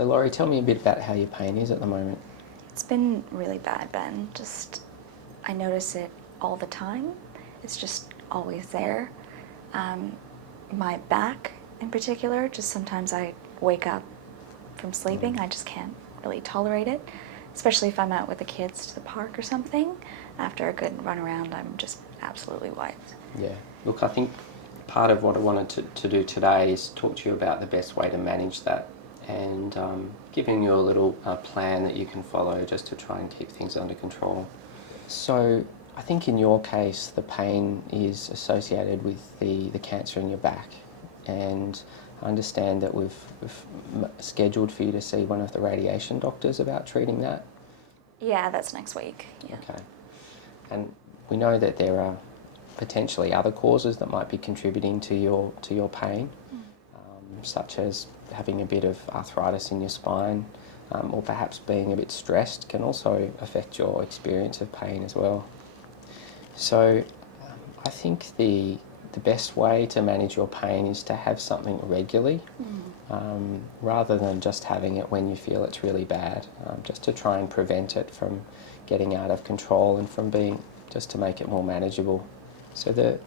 So Laurie, tell me a bit about how your pain is at the moment. It's been really bad, Ben. I notice it all the time. It's just always there. My back in particular, just sometimes I wake up from sleeping. I just can't really tolerate it, especially if I'm out with the kids to the park or something. After a good run around, I'm just absolutely wiped. Yeah, look, I think part of what I wanted to do today is talk to you about the best way to manage that and giving you a little plan that you can follow just to try and keep things under control. So I think in your case the pain is associated with the cancer in your back, and I understand that we've scheduled for you to see one of the radiation doctors about treating that. Yeah, that's next week. Yeah. Okay. And we know that there are potentially other causes that might be contributing to your pain, such as having a bit of arthritis in your spine, or perhaps being a bit stressed can also affect your experience of pain as well. So I think the best way to manage your pain is to have something regularly, rather than just having it when you feel it's really bad, just to try and prevent it from getting out of control and from just to make it more manageable. So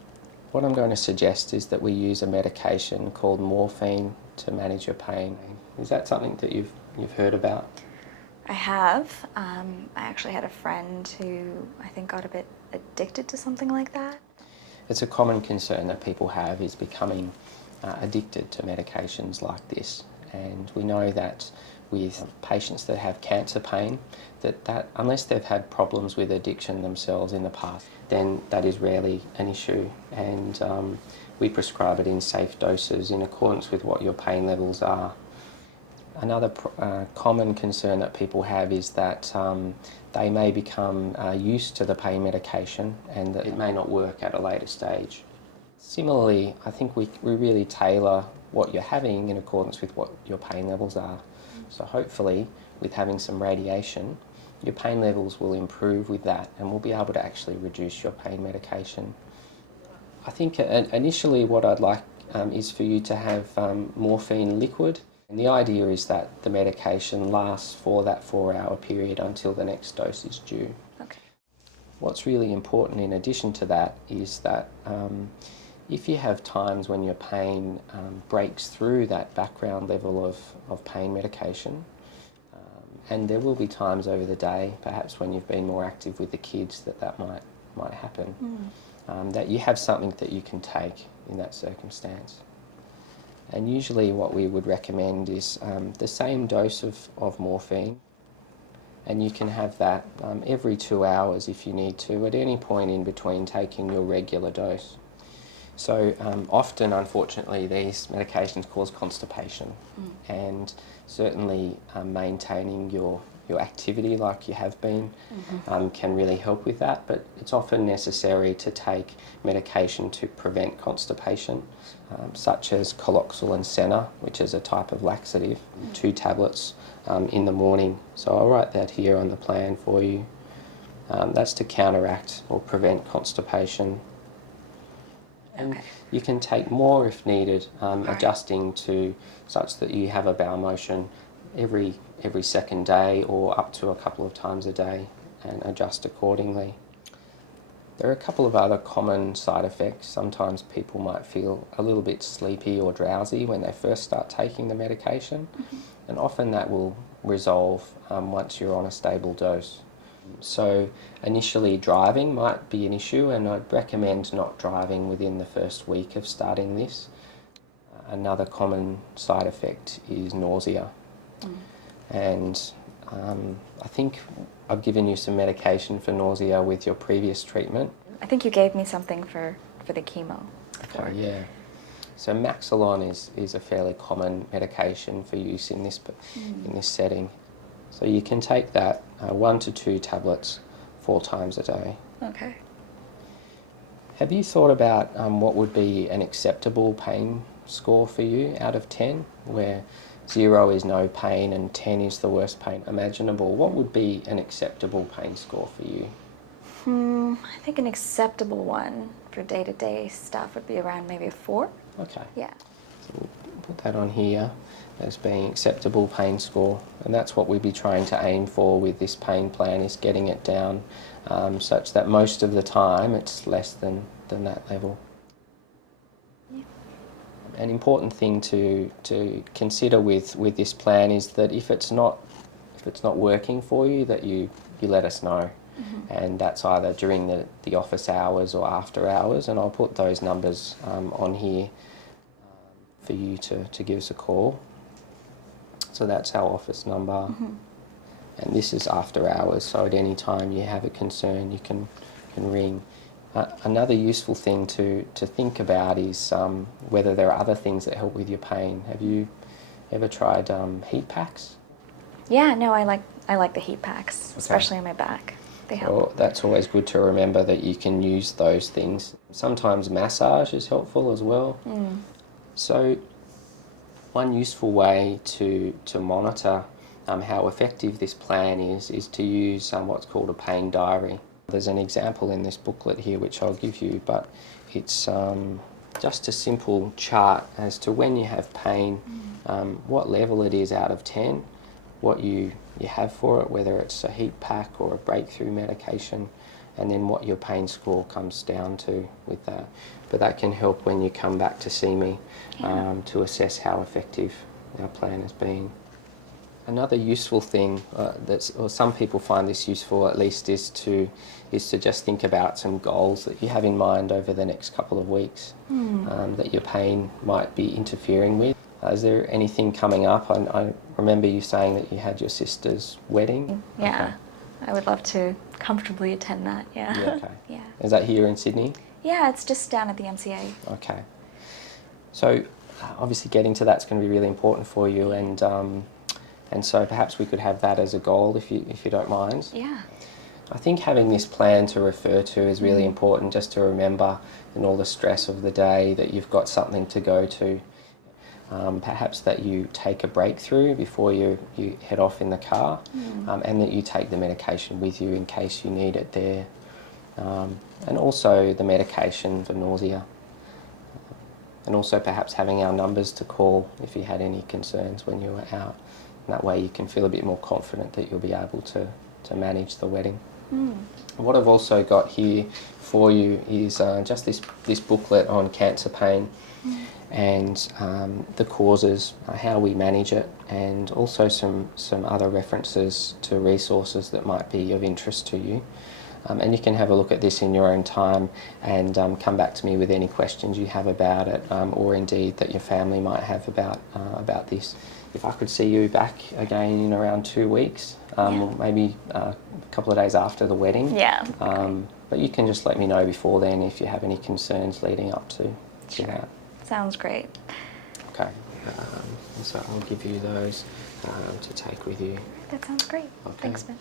what I'm going to suggest is that we use a medication called morphine to manage your pain. Is that something that you've heard about? I have. I actually had a friend who I think got a bit addicted to something like that. It's a common concern that people have, is becoming addicted to medications like this. And we know that with patients that have cancer pain, that unless they've had problems with addiction themselves in the past, then that is rarely an issue. And we prescribe it in safe doses in accordance with what your pain levels are. Another common concern that people have is that they may become used to the pain medication and that it may not work at a later stage. Similarly, I think we really tailor what you're having in accordance with what your pain levels are. So hopefully, with having some radiation, your pain levels will improve with that and we'll be able to actually reduce your pain medication. I think initially what I'd like is for you to have morphine liquid. And the idea is that the medication lasts for that 4-hour period until the next dose is due. Okay. What's really important in addition to that is that if you have times when your pain breaks through that background level of pain medication, and there will be times over the day, perhaps when you've been more active with the kids, that might happen, that you have something that you can take in that circumstance. And usually what we would recommend is the same dose of morphine, and you can have that every 2 hours if you need to, at any point in between taking your regular dose. So often, unfortunately, these medications cause constipation, and certainly maintaining your activity like you have been can really help with that, but it's often necessary to take medication to prevent constipation, such as Coloxal and Senna, which is a type of laxative, 2 tablets in the morning. So I'll write that here on the plan for you. That's to counteract or prevent constipation. And you can take more if needed, adjusting to such that you have a bowel motion every second day or up to a couple of times a day, and adjust accordingly. There are a couple of other common side effects. Sometimes people might feel a little bit sleepy or drowsy when they first start taking the medication, and often that will resolve once you're on a stable dose. So initially driving might be an issue, and I'd recommend not driving within the first week of starting this. Another common side effect is nausea. And I think I've given you some medication for nausea with your previous treatment. I think you gave me something for the chemo. Okay, yeah. So Maxilon is a fairly common medication for use in this setting. So you can take that 1 to 2 tablets 4 times a day. Okay. Have you thought about what would be an acceptable pain score for you out of 10, where 0 is no pain and 10 is the worst pain imaginable? What would be an acceptable pain score for you? I think an acceptable one for day-to-day stuff would be around maybe a 4. Okay. Yeah. So we'll put that on here as being acceptable pain score, and that's what we'd be trying to aim for with this pain plan, is getting it down such that most of the time it's less than that level. Yeah. An important thing to consider with this plan is that if it's not working for you, that you let us know. And that's either during the office hours or after hours, and I'll put those numbers on here for you to give us a call. So that's our office number, and this is after hours, so at any time you have a concern you can ring. Another useful thing to think about is whether there are other things that help with your pain. Have you ever tried heat packs? Yeah, no, I like the heat packs, especially on my back. They help. Well, that's always good to remember that you can use those things. Sometimes massage is helpful as well. So one useful way to monitor how effective this plan is to use what's called a pain diary. There's an example in this booklet here which I'll give you, but it's just a simple chart as to when you have pain, what level it is out of 10, what you have for it, whether it's a heat pack or a breakthrough medication, and then what your pain score comes down to with that. But that can help when you come back to see me to assess how effective our plan has been. Another useful thing or some people find this useful at least, is to just think about some goals that you have in mind over the next couple of weeks that your pain might be interfering with. Is there anything coming up? I remember you saying that you had your sister's wedding. Yeah, Okay. I would love to comfortably attend that. Yeah. Yeah, okay. Yeah. Is that here in Sydney? Yeah, it's just down at the MCA. Okay. So obviously getting to that's going to be really important for you, and so perhaps we could have that as a goal if you don't mind. Yeah. I think having this plan to refer to is really important, just to remember in all the stress of the day that you've got something to go to. Perhaps that you take a breakthrough before you head off in the car, and that you take the medication with you in case you need it there. And also the medication for nausea. And also perhaps having our numbers to call if you had any concerns when you were out. And that way you can feel a bit more confident that you'll be able to manage the wedding. What I've also got here for you is just this booklet on cancer pain and the causes, how we manage it, and also some other references to resources that might be of interest to you. And you can have a look at this in your own time and come back to me with any questions you have about it, or indeed that your family might have about this. If I could see you back again in around 2 weeks, maybe a couple of days after the wedding. Yeah. But you can just let me know before then if you have any concerns leading up to that. Sounds great. Okay. So I'll give you those to take with you. That sounds great. Okay. Thanks, Ben.